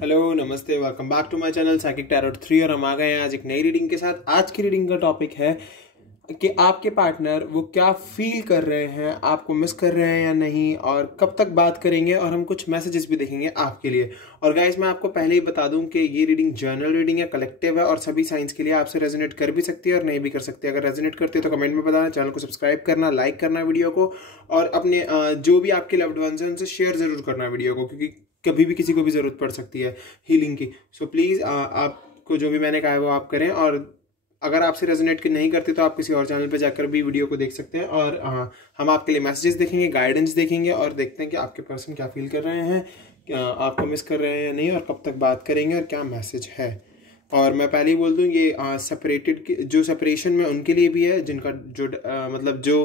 Hello नमस्ते, welcome back to my channel psychic tarot 3 और हम आ गए हैं आज एक नई रीडिंग के साथ। आज की रीडिंग का टॉपिक है कि आपके पार्टनर वो क्या फील कर रहे हैं, आपको मिस कर रहे हैं या नहीं, और कब तक बात करेंगे, और हम कुछ मैसेजेस भी देखेंगे आपके लिए। और गाइस, मैं आपको पहले ही बता दूं कि ये रीडिंग जर्नल रीडिंग है, कलेक्टिव है और सभी साइंस के लिए आपसे रेजोनेट कर भी सकती है और नहीं भी कर सकती है। अगर रेजोनेट करते है तो कमेंट में बताना, चैनल को सब्सक्राइब करना, लाइक करना वीडियो को, और अपने जो भी आपके लव्ड वंस हैं उनसे शेयर जरूर करना वीडियो को, क्योंकि कभी भी किसी को भी ज़रूरत पड़ सकती है हीलिंग की। सो प्लीज़ आपको जो भी मैंने कहा है वो आप करें, और अगर आपसे रेजोनेट नहीं करते तो आप किसी और चैनल पर जाकर भी वीडियो को देख सकते हैं। और हम आपके लिए मैसेजेस देखेंगे, गाइडेंस देखेंगे और देखते हैं कि आपके पर्सन क्या फील कर रहे हैं, आपको मिस कर रहे हैं या नहीं, और कब तक बात करेंगे और क्या मैसेज है। और मैं पहले ही बोल दूँ, ये सेपरेटेड जो सेपरेशन में उनके लिए भी है, जिनका जो मतलब जो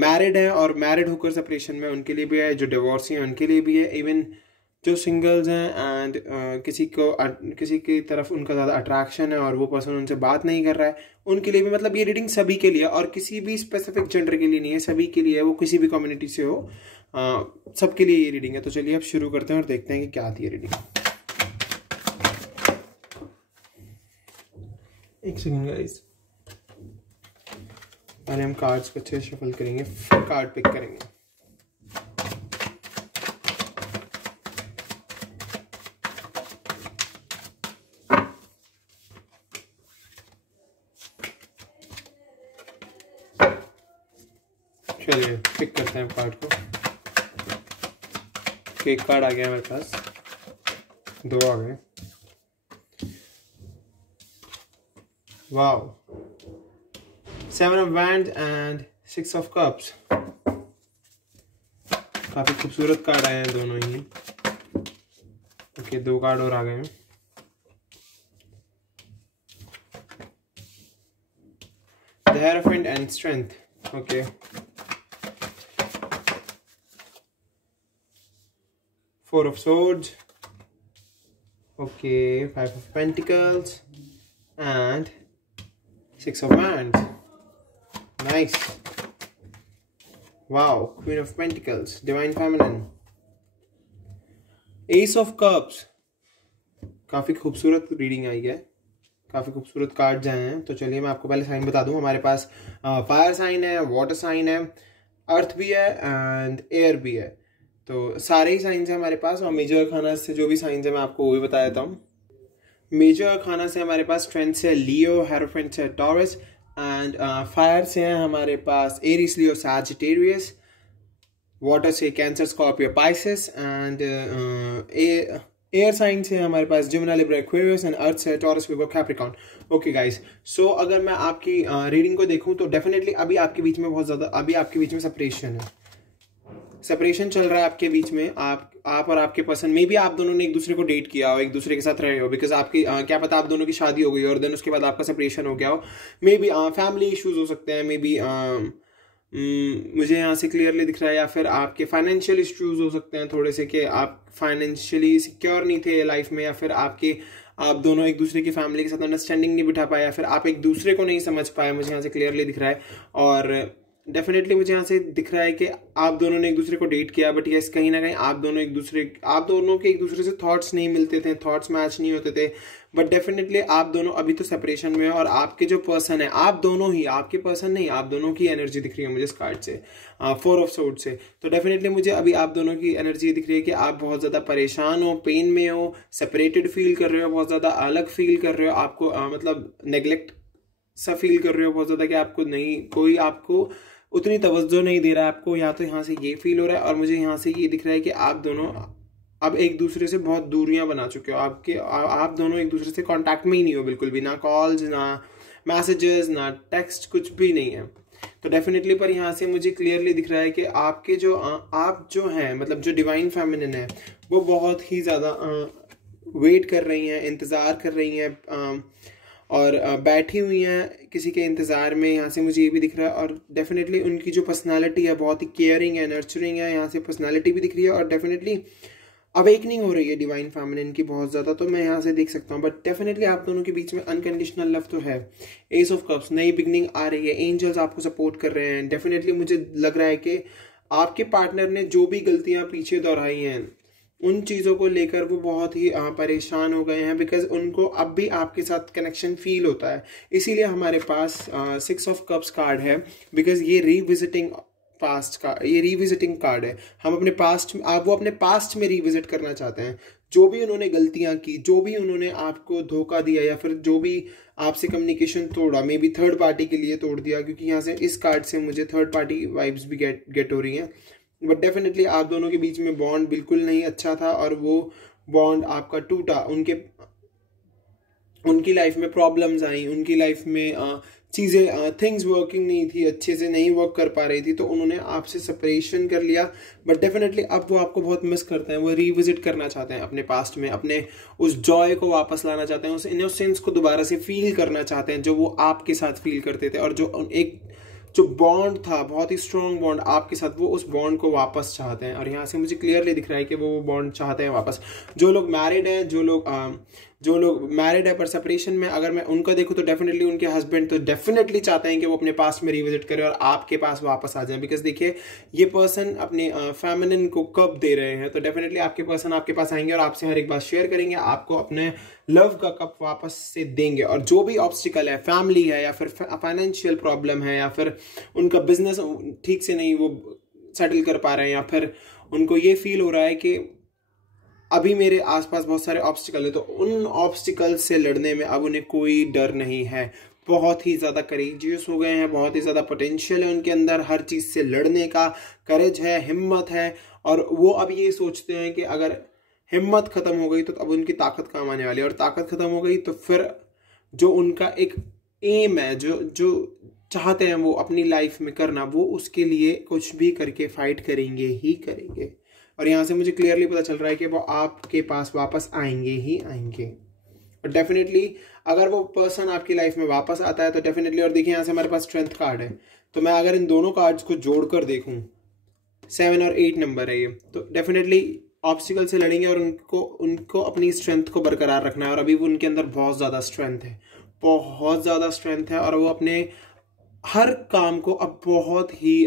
मैरिड है और मैरिड होकर सेपरेशन में उनके लिए भी है, जो डिवोर्सी हैं उनके लिए भी है, इवन जो सिंगल्स हैं एंड किसी की तरफ उनका ज़्यादा अट्रैक्शन है और वो पर्सन उनसे बात नहीं कर रहा है, उनके लिए भी। मतलब ये रीडिंग सभी के लिए और किसी भी स्पेसिफिक जेंडर के लिए नहीं है, सभी के लिए है, वो किसी भी कम्युनिटी से हो, सबके लिए ये रीडिंग है। तो चलिए अब शुरू करते हैं और देखते हैं कि क्या आती है रीडिंग। एक सेकंड गाइस, पहले हम कार्ड्स को अच्छे से शफल करेंगे, फिर कार्ड पिक करेंगे। चलिए पिक करते हैं कार्ड को। एक कार्ड आ गया मेरे पास, दो आ गए। Wow, 7 of Wands and 6 of Cups। काफी खूबसूरत कार्ड आए हैं दोनों ही। ओके, दो कार्ड और आ गए हैं। The Hierophant and Strength। Okay, Four of Swords। Okay, 5 of Pentacles and 6 of Wands। Nice. Wow, Queen of Pentacles, Divine Feminine, Ace of Cups। काफी खूबसूरत रीडिंग आई है, काफी खूबसूरत कार्ड्स आए हैं। तो चलिए मैं आपको पहले साइन बता दूं। हमारे पास फायर साइन है, वाटर साइन है, अर्थ भी है एंड एयर भी है। तो सारे ही साइंस हैं हमारे पास। और मेजर खाना से जो भी साइंस है मैं आपको वो भी बता देता हूँ। मेजर खाना से हमारे पास स्ट्रेंथ से लियो, हेरोफेंट से टॉरस, एंड फायर से है हमारे पास एरिस, लियो, सैजिटेरियस। वाटर से Cancer, Scorpio, Pisces, and air sign से हमारे पास Gemini, Libra, Aquarius, and earth से Taurus, Virgo, Capricorn. Okay guys, so अगर मैं आपकी रीडिंग को देखूं तो डेफिनेटली अभी आपके बीच में बहुत ज़्यादा, अभी आपके बीच में सेपरेशन है, सेपरेशन चल रहा है आपके बीच में। आप और आपके पर्सन, मे बी आप दोनों ने एक दूसरे को डेट किया हो, एक दूसरे के साथ रहे हो, बिकॉज आपकी क्या पता आप दोनों की शादी हो गई और देन उसके बाद आपका सेपरेशन हो गया हो। मे बी फैमिली इश्यूज हो सकते हैं, मे बी मुझे यहाँ से क्लियरली दिख रहा है, या फिर आपके फाइनेंशियल इश्यूज हो सकते हैं थोड़े से, कि आप फाइनेंशियली सिक्योर नहीं थे लाइफ में, या फिर आप दोनों एक दूसरे की फैमिली के साथ अंडरस्टैंडिंग नहीं बिठा पाए, या फिर आप एक दूसरे को नहीं समझ पाए। मुझे यहाँ से क्लियरली दिख रहा है। और डेफिनेटली मुझे यहाँ से दिख रहा है कि आप दोनों ने एक दूसरे को डेट किया, बट यस कहीं ना कहीं आप दोनों के एक दूसरे से थॉट्स नहीं मिलते थे, थॉट्स मैच नहीं होते थे। बट डेफिनेटली आप दोनों अभी तो सेपरेशन में है, और आपके जो पर्सन है, आप दोनों ही, आपके पर्सन नहीं, आप दोनों की एनर्जी दिख रही है मुझे इस कार्ड से, 4 ऑफ सोर्ड से। तो डेफिनेटली मुझे अभी आप दोनों की एनर्जी दिख रही है कि आप बहुत ज़्यादा परेशान हो, पेन में हो, सेपरेटेड फील कर रहे हो, बहुत ज़्यादा अलग फील कर रहे हो, आपको मतलब नेग्लेक्ट सा फील कर रहे हो बहुत ज़्यादा, कि आपको नहीं, कोई आपको उतनी तवज्जो नहीं दे रहा है आपको। या तो यहाँ से ये फील हो रहा है, और मुझे यहाँ से ये दिख रहा है कि आप दोनों अब एक दूसरे से बहुत दूरियां बना चुके हो। आप दोनों एक दूसरे से कांटेक्ट में ही नहीं हो बिल्कुल भी, ना कॉल्स, ना मैसेजेस, ना टेक्स्ट, कुछ भी नहीं है। तो डेफिनेटली पर यहाँ से मुझे क्लियरली दिख रहा है कि आपके जो आप जो हैं, मतलब जो डिवाइन फेमिनिन है, वो बहुत ही ज़्यादा वेट कर रही हैं, इंतज़ार कर रही हैं, और बैठी हुई हैं किसी के इंतज़ार में। यहाँ से मुझे ये भी दिख रहा है। और डेफिनेटली उनकी जो पर्सनालिटी है बहुत ही केयरिंग है, नर्चरिंग है, यहाँ से पर्सनालिटी भी दिख रही है। और डेफिनेटली अवेकनिंग हो रही है डिवाइन फेमिनिन की बहुत ज़्यादा, तो मैं यहाँ से देख सकता हूँ। बट डेफिनेटली आप दोनों के बीच में अनकंडीशनल लव तो है। एस ऑफ कप्स, नई बिगनिंग आ रही है, एंजल्स आपको सपोर्ट कर रहे हैं। डेफिनेटली मुझे लग रहा है कि आपके पार्टनर ने जो भी गलतियाँ पीछे दोहराई हैं, उन चीज़ों को लेकर वो बहुत ही परेशान हो गए हैं, बिकॉज उनको अब भी आपके साथ कनेक्शन फील होता है। इसीलिए हमारे पास 6 ऑफ कप्स कार्ड है, बिकॉज ये रिविजिटिंग कार्ड है। हम अपने पास्ट, आप वो अपने पास्ट में रिविजिट करना चाहते हैं, जो भी उन्होंने गलतियां की, जो भी उन्होंने आपको धोखा दिया, या फिर जो भी आपसे कम्युनिकेशन तोड़ा, मे बी थर्ड पार्टी के लिए तोड़ दिया, क्योंकि यहाँ से इस कार्ड से मुझे थर्ड पार्टी वाइब्स भी गेट हो रही हैं। बट डेफिनेटली आप दोनों के बीच में बॉन्ड बिल्कुल नहीं अच्छा था, और वो बॉन्ड आपका टूटा। उनकी लाइफ में प्रॉब्लम्स आई, उनकी लाइफ में चीज़ें, थिंग्स वर्किंग नहीं थी, अच्छे से नहीं वर्क कर पा रही थी, तो उन्होंने आपसे सेपरेशन कर लिया। बट डेफिनेटली अब वो आपको बहुत मिस करते हैं, वो रिविजिट करना चाहते हैं अपने पास्ट में, अपने उस जॉय को वापस लाना चाहते हैं, उस इनोसेंस को दोबारा से फील करना चाहते हैं जो वो आपके साथ फील करते थे, और जो बॉन्ड था, बहुत ही स्ट्रॉन्ग बॉन्ड आपके साथ, वो उस बॉन्ड को वापस चाहते हैं। और यहाँ से मुझे क्लियरली दिख रहा है कि वो बॉन्ड चाहते हैं वापस। जो लोग मैरिड हैं, जो लोग मैरिड है पर सेपरेशन में, अगर मैं उनको देखूँ तो डेफिनेटली उनके हस्बैंड तो डेफिनेटली चाहते हैं कि वो अपने पास्ट में रिविजिट करें और आपके पास वापस आ जाए। बिकॉज देखिए, ये पर्सन अपने फेमिनिन को कब दे रहे हैं, तो डेफिनेटली आपके पर्सन आपके पास आएंगे और आपसे हर एक बात शेयर करेंगे, आपको अपने लव का कप वापस से देंगे। और जो भी ऑब्स्टिकल है, फैमिली है, या फिर फाइनेंशियल प्रॉब्लम है, या फिर उनका बिजनेस ठीक से नहीं वो सेटल कर पा रहे हैं, या फिर उनको ये फील हो रहा है कि अभी मेरे आसपास बहुत सारे ऑब्स्टिकल है, तो उन ऑब्स्टिकल से लड़ने में अब उन्हें कोई डर नहीं है। बहुत ही ज़्यादा करेजियस हो गए हैं, बहुत ही ज़्यादा पोटेंशियल है उनके अंदर, हर चीज़ से लड़ने का करेज है, हिम्मत है। और वो अब ये सोचते हैं कि अगर हिम्मत खत्म हो गई तो अब उनकी ताकत काम आने वाली है, और ताकत खत्म हो गई तो फिर जो उनका एक एम है, जो चाहते हैं वो अपनी लाइफ में करना, वो उसके लिए कुछ भी करके फाइट करेंगे ही करेंगे। और यहाँ से मुझे क्लियरली पता चल रहा है कि वो आपके पास वापस आएंगे ही आएंगे। और डेफिनेटली अगर वो पर्सन आपकी लाइफ में वापस आता है तो डेफिनेटली, और देखिए यहाँ से हमारे पास स्ट्रेंथ कार्ड है, तो मैं अगर इन दोनों कार्ड्स को जोड़कर देखूं, 7 और 8 नंबर है ये, तो डेफिनेटली ऑब्स्टिकल से लड़ेंगे और उनको अपनी स्ट्रेंथ को बरकरार रखना है। और अभी वो उनके अंदर बहुत ज़्यादा स्ट्रेंथ है, बहुत ज़्यादा स्ट्रेंथ है, और वो अपने हर काम को अब बहुत ही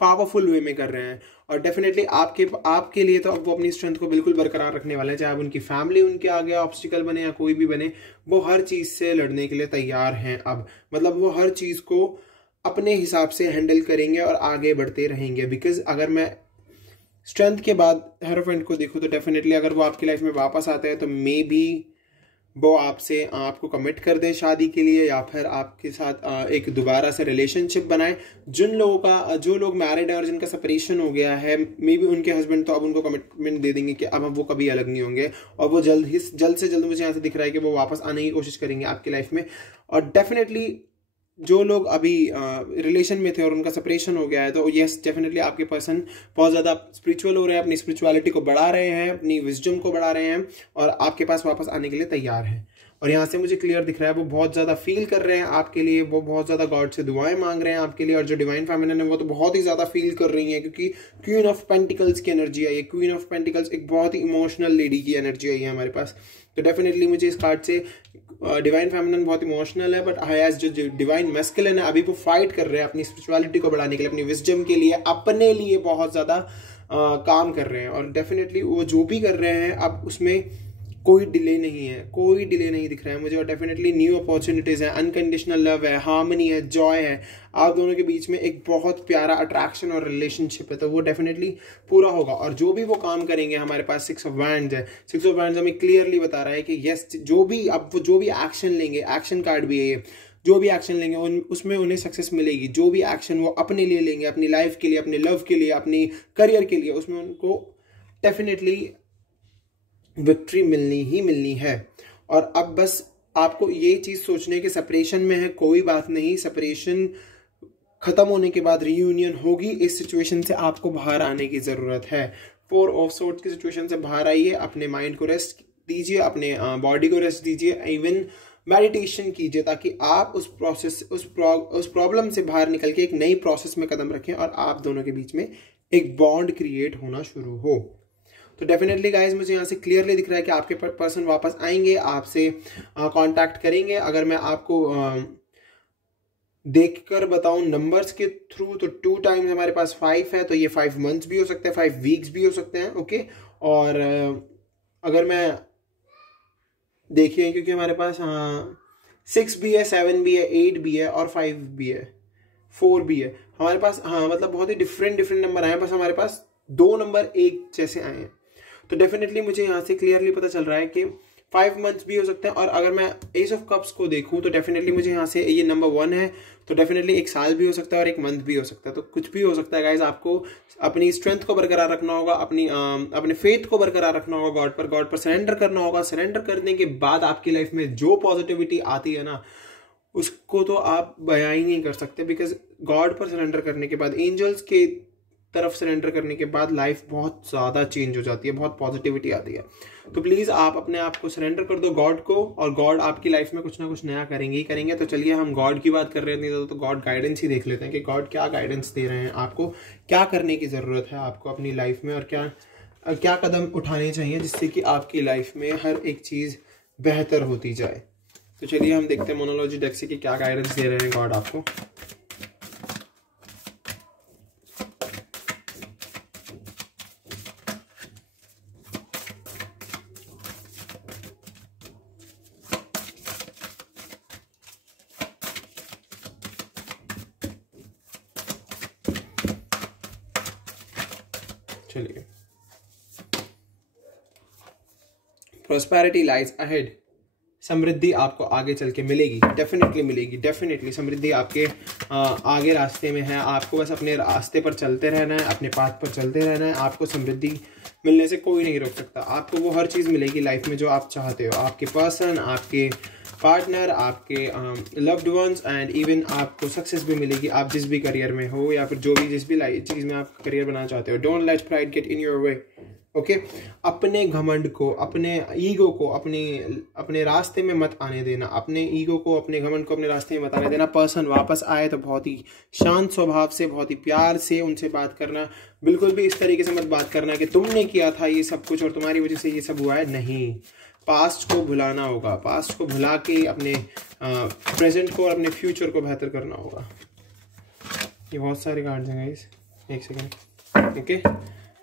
पावरफुल वे में कर रहे हैं। और डेफिनेटली आपके लिए तो अब वो अपनी स्ट्रेंथ को बिल्कुल बरकरार रखने वाले हैं, चाहे अब उनकी फैमिली उनके आगे ऑब्स्टिकल बने या कोई भी बने, वो हर चीज़ से लड़ने के लिए तैयार हैं अब। मतलब वो हर चीज़ को अपने हिसाब से हैंडल करेंगे और आगे बढ़ते रहेंगे। बिकॉज अगर मैं स्ट्रेंथ के बाद हेरोफेंट को देखूँ तो डेफिनेटली अगर वो आपकी लाइफ में वापस आते हैं तो मे बी वो आपको कमिट कर दे शादी के लिए, या फिर आपके साथ एक दोबारा से रिलेशनशिप बनाए। जो लोग मैरिड है और जिनका सेपरेशन हो गया है, मे बी उनके हस्बैंड तो अब उनको कमिटमेंट दे देंगे कि अब वो कभी अलग नहीं होंगे, और वो जल्द से जल्द मुझे यहाँ से दिख रहा है कि वो वापस आने की कोशिश करेंगे आपकी लाइफ में। और डेफिनेटली जो लोग अभी रिलेशन में थे और उनका सेपरेशन हो गया है, तो यस डेफिनेटली आपके पर्सन बहुत ज़्यादा स्पिरिचुअल हो रहे हैं, अपनी स्पिरिचुअलिटी को बढ़ा रहे हैं, अपनी विजडम को बढ़ा रहे हैं, और आपके पास वापस आने के लिए तैयार हैं। और यहाँ से मुझे क्लियर दिख रहा है वो बहुत ज़्यादा फील कर रहे हैं आपके लिए, वो बहुत ज़्यादा गॉड से दुआएं मांग रहे हैं आपके लिए। और जो डिवाइन फेमिनिन है वो तो बहुत ही ज़्यादा फील कर रही है, क्योंकि क्वीन ऑफ पेंटिकल्स की एनर्जी आई है। क्वीन ऑफ पेंटिकल्स एक बहुत ही इमोशनल लेडी की एनर्जी आई है हमारे पास। तो डेफिनेटली मुझे इस कार्ड से डिवाइन फेमिनिन बहुत इमोशनल है, बट एज जो डिवाइन मैस्कुलिन है अभी वो फाइट कर रहे हैं अपनी स्पिरिचुअलिटी को बढ़ाने के लिए, अपनी विजडम के लिए, अपने लिए बहुत ज़्यादा काम कर रहे हैं। और डेफिनेटली वो जो भी कर रहे हैं अब उसमें कोई डिले नहीं है, कोई डिले नहीं दिख रहा है मुझे। और डेफिनेटली न्यू अपॉर्चुनिटीज़ है, अनकंडीशनल लव है, हार्मनी है, जॉय है, आप दोनों के बीच में एक बहुत प्यारा अट्रैक्शन और रिलेशनशिप है, तो वो डेफिनेटली पूरा होगा। और जो भी वो काम करेंगे, हमारे पास 6 ऑफ वैंड्स है, 6 ऑफ वैंड्स हमें क्लियरली बता रहा है कि यस, जो भी एक्शन लेंगे, एक्शन कार्ड भी है ये, जो भी एक्शन लेंगे उसमें उन्हें सक्सेस मिलेगी। जो भी एक्शन वो अपने लिए लेंगे, अपनी लाइफ के लिए, अपने लव के लिए, अपनी करियर के लिए, उसमें उनको डेफिनेटली विक्ट्री मिलनी ही मिलनी है। और अब बस आपको ये चीज़ सोचने के सेपरेशन में है, कोई बात नहीं, सेपरेशन खत्म होने के बाद रीयूनियन होगी। इस सिचुएशन से आपको बाहर आने की ज़रूरत है। 4 ऑफ सोर्ड्स की सिचुएशन से बाहर आइए, अपने माइंड को रेस्ट दीजिए, अपने बॉडी को रेस्ट दीजिए, इवन मेडिटेशन कीजिए, ताकि आप उस प्रॉब्लम से बाहर निकल के एक नई प्रोसेस में कदम रखें और आप दोनों के बीच में एक बॉन्ड क्रिएट होना शुरू हो। तो डेफिनेटली गाइज मुझे यहाँ से क्लियरली दिख रहा है कि आपके पर्सन वापस आएंगे, आपसे कांटेक्ट करेंगे। अगर मैं आपको देखकर बताऊं नंबर्स के थ्रू, तो 2 टाइम्स हमारे पास 5 है, तो ये 5 मंथ्स भी हो सकते हैं, 5 वीक्स भी हो सकते हैं, ओके। और अगर मैं देखिए, क्योंकि हमारे पास 6 भी है, 7 भी है, 8 भी है और 5 भी है, 4 भी है हमारे पास। हाँ मतलब बहुत ही डिफरेंट नंबर आए हैं, बस हमारे पास 2 नंबर एक जैसे आए हैं। तो डेफिनेटली मुझे यहाँ से क्लियरली पता चल रहा है कि 5 मंथ्स भी हो सकते हैं। और अगर मैं एस ऑफ कप्स को देखूं तो डेफिनेटली मुझे यहाँ से ये नंबर 1 है, तो डेफिनेटली 1 साल भी हो सकता है और 1 मंथ भी हो सकता है। तो कुछ भी हो सकता है गाइज। आपको अपनी स्ट्रेंथ को बरकरार रखना होगा, अपने फेथ को बरकरार रखना होगा, गॉड पर सरेंडर करना होगा। सरेंडर करने के बाद आपकी लाइफ में जो पॉजिटिविटी आती है ना, उसको तो आप बयां ही नहीं कर सकते। बिकॉज गॉड पर सरेंडर करने के बाद, एंजल्स के तरफ सरेंडर करने के बाद लाइफ बहुत ज़्यादा चेंज हो जाती है, बहुत पॉजिटिविटी आती है। तो प्लीज़ आप अपने आप को सरेंडर कर दो गॉड को, और गॉड आपकी लाइफ में कुछ ना कुछ नया करेंगे ही करेंगे। तो चलिए हम गॉड की बात कर रहे थे तो गॉड गाइडेंस ही देख लेते हैं कि गॉड क्या गाइडेंस दे रहे हैं आपको, क्या करने की ज़रूरत है आपको अपनी लाइफ में, और क्या कदम उठाने चाहिए जिससे कि आपकी लाइफ में हर एक चीज़ बेहतर होती जाए। तो चलिए हम देखते हैं मोनोलॉजी डेक से कि क्या गाइडेंस दे रहे हैं गॉड आपको। चलिए, प्रोस्पेरिटी लाइज अहेड, समृद्धि आपको आगे चल के मिलेगी, डेफिनेटली मिलेगी, डेफिनेटली समृद्धि आपके आगे रास्ते में है। आपको बस अपने रास्ते पर चलते रहना है, अपने पाथ पर चलते रहना है। आपको समृद्धि मिलने से कोई नहीं रोक सकता। आपको वो हर चीज़ मिलेगी लाइफ में जो आप चाहते हो, आपके पर्सन, आपके पार्टनर, आपके लव्ड वंस, एंड इवन आपको सक्सेस भी मिलेगी। आप जिस भी करियर में हो या फिर जिस भी चीज़ में आप करियर बनाना चाहते हो। Don't let pride get in your way. Okay, अपने घमंड को, अपने ईगो को अपने रास्ते में मत आने देना। अपने ईगो को, अपने घमंड को अपने रास्ते में मत आने देना। पर्सन वापस आए तो बहुत ही शांत स्वभाव से, बहुत ही प्यार से उनसे बात करना। बिल्कुल भी इस तरीके से मत बात करना कि तुमने किया था ये सब कुछ और तुम्हारी वजह से ये सब हुआ है। नहीं, पास्ट को भुलाना होगा। पास्ट को भुला के अपने प्रेजेंट को और अपने फ्यूचर को बेहतर करना होगा। ये बहुत सारे कार्ड्स हैं गाइस, एक सेकेंड। ओके,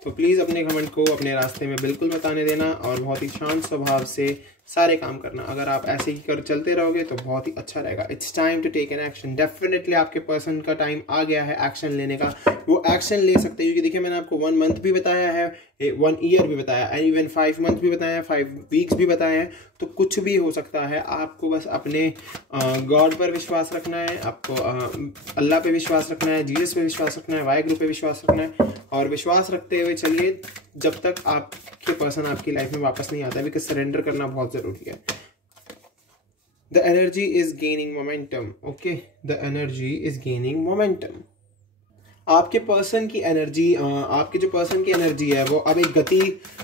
तो प्लीज़ अपने घमंड को अपने रास्ते में बिल्कुल मत आने देना और बहुत ही शांत स्वभाव से सारे काम करना। अगर आप ऐसे ही कर चलते रहोगे तो बहुत ही अच्छा रहेगा। It's time to take an action. Definitely आपके पर्सन का टाइम आ गया है एक्शन लेने का। वो एक्शन ले सकते हैं, क्योंकि देखिए मैंने आपको 1 मंथ भी बताया है, 1 ईयर भी बताया, एंड इवन 5 मंथ भी बताया है, 5 वीक्स भी बताए हैं। तो कुछ भी हो सकता है। आपको बस अपने गॉड पर विश्वास रखना है, आपको अल्लाह पे विश्वास रखना है, जीसस पे विश्वास रखना है, वाहिगुरु पे विश्वास रखना है, और विश्वास रखते हुए चलिए जब तक आपके पर्सन आपकी लाइफ में वापस नहीं आता। बिकॉज सरेंडर करना बहुत ज़रूरी है। The energy is gaining momentum. Okay, the energy is gaining momentum. आपके पर्सन की एनर्जी, आपके जो पर्सन की एनर्जी है वो अब एक गति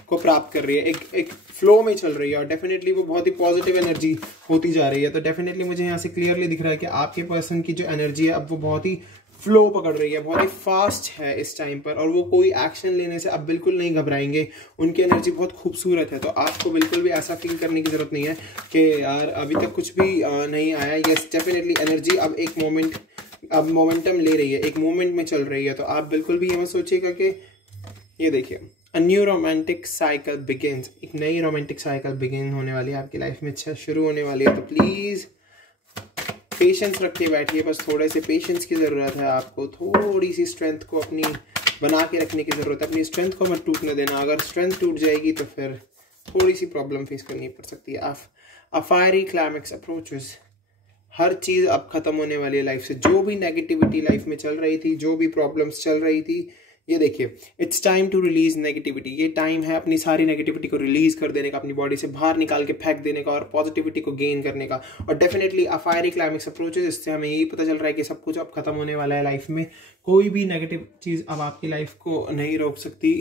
को प्राप्त कर रही है, एक फ्लो में चल रही है, और डेफिनेटली वो बहुत ही पॉजिटिव एनर्जी होती जा रही है। तो डेफिनेटली मुझे यहाँ से क्लियरली दिख रहा है कि आपके पर्सन की जो एनर्जी है अब वो बहुत ही फ्लो पकड़ रही है, बहुत ही फास्ट है इस टाइम पर, और वो कोई एक्शन लेने से अब बिल्कुल नहीं घबराएंगे। उनकी एनर्जी बहुत खूबसूरत है। तो आपको बिल्कुल भी ऐसा फील करने की जरूरत नहीं है कि यार अभी तक कुछ भी नहीं आया। यस, डेफिनेटली एनर्जी अब मोमेंटम ले रही है, एक मूवमेंट में चल रही है। तो आप बिल्कुल भी ये मत सोचिएगा कि, ये देखिए, a new romantic cycle begins. एक नई रोमांटिक साइकिल बिगिन होने वाली है आपकी लाइफ में, शुरू होने वाली है। तो प्लीज़ पेशेंस रख के बैठिए। बस थोड़े से पेशेंस की ज़रूरत है आपको। थोड़ी सी स्ट्रेंथ को अपनी बना के रखने की ज़रूरत है। अपनी स्ट्रेंथ को मत टूटने देना। अगर स्ट्रेंथ टूट जाएगी तो फिर थोड़ी सी प्रॉब्लम फेस करनी पड़ सकती है। अ फायरी क्लाइमैक्स अप्रोचेस। हर चीज़ अब ख़त्म होने वाली है लाइफ से। जो भी नेगेटिविटी लाइफ में चल रही थी, जो भी प्रॉब्लम्स चल रही थी, ये देखिए, it's time to release negativity. ये टाइम है अपनी सारी नेगेटिविटी को रिलीज कर देने का, अपनी बॉडी से बाहर निकाल के फेंक देने का, और पॉजिटिविटी को गेन करने का। और definitely a fiery climax approaches, इससे हमें यही पता चल रहा है कि सब कुछ अब खत्म होने वाला है लाइफ में। कोई भी नेगेटिव चीज़ अब आपकी लाइफ को नहीं रोक सकती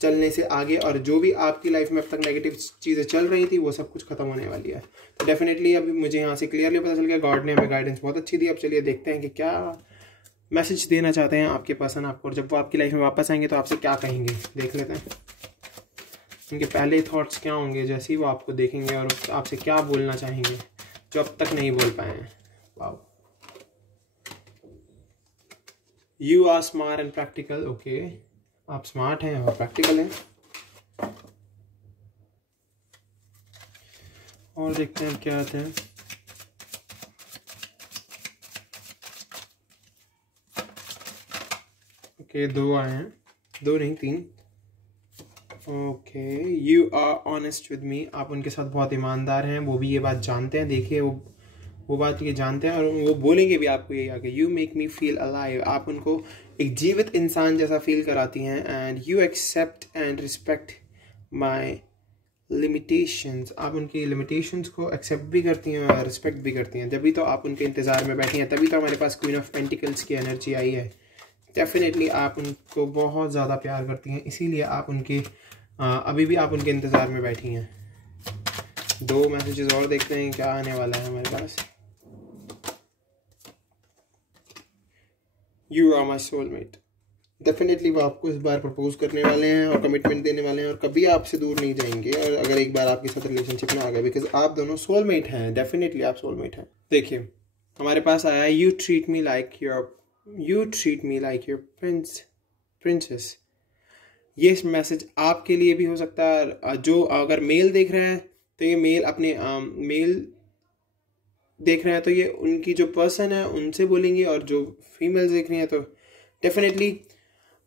चलने से आगे, और जो भी आपकी लाइफ में अब तक नेगेटिव चीज़ें चल रही थी वो सब कुछ खत्म होने वाली है। तो डेफिनेटली अभी मुझे यहाँ से क्लियरली पता चल गया, गॉड ने हमें गाइडेंस बहुत अच्छी दी। अब चलिए देखते हैं कि क्या मैसेज देना चाहते हैं आपके पर्सन आपको, और जब वो आपकी लाइफ में वापस आएंगे तो आपसे क्या कहेंगे, देख लेते हैं। उनके पहले थॉट्स क्या होंगे जैसे ही वो आपको देखेंगे, और आपसे क्या बोलना चाहेंगे जो अब तक नहीं बोल पाए हैं। Wow, you are smart and practical. Okay, आप स्मार्ट हैं और प्रैक्टिकल हैं। और देखते हैं क्या आते हैं। ओके, 2 आए हैं, 2 नहीं 3। Okay, you are honest with me, आप उनके साथ बहुत ईमानदार हैं, वो भी ये बात जानते हैं। देखिए वो बात ये जानते हैं और वो बोलेंगे भी आपको यही आगे। You make me feel alive, आप उनको एक जीवित इंसान जैसा फील कराती हैं। And you accept and respect my limitations, आप उनकी लिमिटेशंस को एक्सेप्ट भी करती हैं और रिस्पेक्ट भी करती हैं। जब भी तो आप उनके इंतज़ार में बैठी हैं, तभी तो हमारे पास क्वीन ऑफ पेंटिकल्स की एनर्जी आई है। डेफिनेटली आप उनको बहुत ज़्यादा प्यार करती हैं, इसीलिए आप उनके अभी भी आप उनके इंतज़ार में बैठी हैं। 2 मैसेजेस और देखते हैं क्या आने वाला है हमारे पास। You are my soulmate, definitely वो आपको इस बार प्रपोज करने वाले हैं और कमिटमेंट देने वाले हैं और कभी आपसे दूर नहीं जाएंगे। और अगर एक बार आपके साथ रिलेशनशिप में आ गए, बिकॉज आप दोनों सोलमेट हैं, डेफिनेटली आप सोलमेट हैं। देखिए हमारे पास आया you treat me like your princess. ये मैसेज आपके लिए भी हो सकता है। जो अगर मेल देख रहे हैं तो ये मेल अपने मेल देख रहे हैं तो ये उनकी जो पर्सन है उनसे बोलेंगे, और जो फीमेल्स देख रही हैं तो डेफिनेटली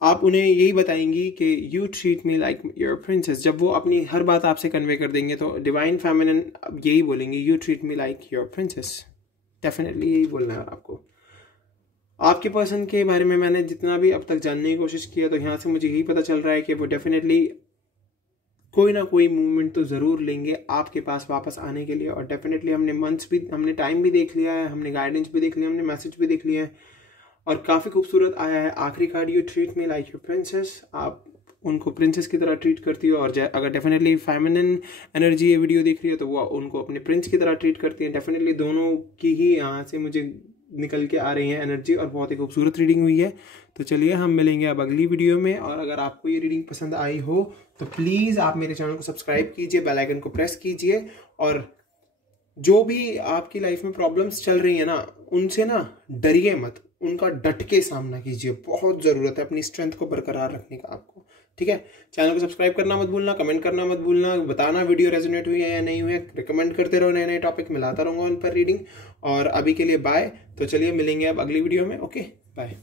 आप उन्हें यही बताएंगी कि you treat me like your princess. जब वो अपनी हर बात आपसे कन्वे कर देंगे तो डिवाइन फेमिनिन यही बोलेंगे, you treat me like your princess. Definitely यही बोलना है आपको। आपके पर्सन के बारे में मैंने जितना भी अब तक जानने की कोशिश किया, तो यहाँ से मुझे यही पता चल रहा है कि वो डेफिनेटली कोई ना कोई मूवमेंट तो ज़रूर लेंगे आपके पास वापस आने के लिए। और डेफिनेटली हमने टाइम भी देख लिया है, हमने गाइडेंस भी देख लिया, हमने मैसेज भी देख लिया है, और काफ़ी खूबसूरत आया है आखिरी card, you treat me like your princess. आप उनको प्रिंसेस की तरह ट्रीट करती हो, और अगर डेफिनेटली फेमिनिन एनर्जी ये वीडियो देख रही है तो वो उनको अपने प्रिंस की तरह ट्रीट करती हैं। डेफिनेटली दोनों की ही यहाँ से मुझे निकल के आ रही है एनर्जी, और बहुत ही खूबसूरत रीडिंग हुई है। तो चलिए हम मिलेंगे अब अगली वीडियो में। और अगर आपको ये रीडिंग पसंद आई हो तो प्लीज़ आप मेरे चैनल को सब्सक्राइब कीजिए, बेल आइकन को प्रेस कीजिए, और जो भी आपकी लाइफ में प्रॉब्लम्स चल रही है ना, उनसे ना डरिए मत, उनका डट के सामना कीजिए। बहुत ज़रूरत है अपनी स्ट्रेंथ को बरकरार रखने का आपको, ठीक है। चैनल को सब्सक्राइब करना मत भूलना, कमेंट करना मत भूलना, बताना वीडियो रेजोनेट हुई है या नहीं हुई है, रिकमेंड करते रहो, नए नए टॉपिक मिलाता रहूँगा उन पर रीडिंग। और अभी के लिए बाय। तो चलिए मिलेंगे अब अगली वीडियो में। Okay bye.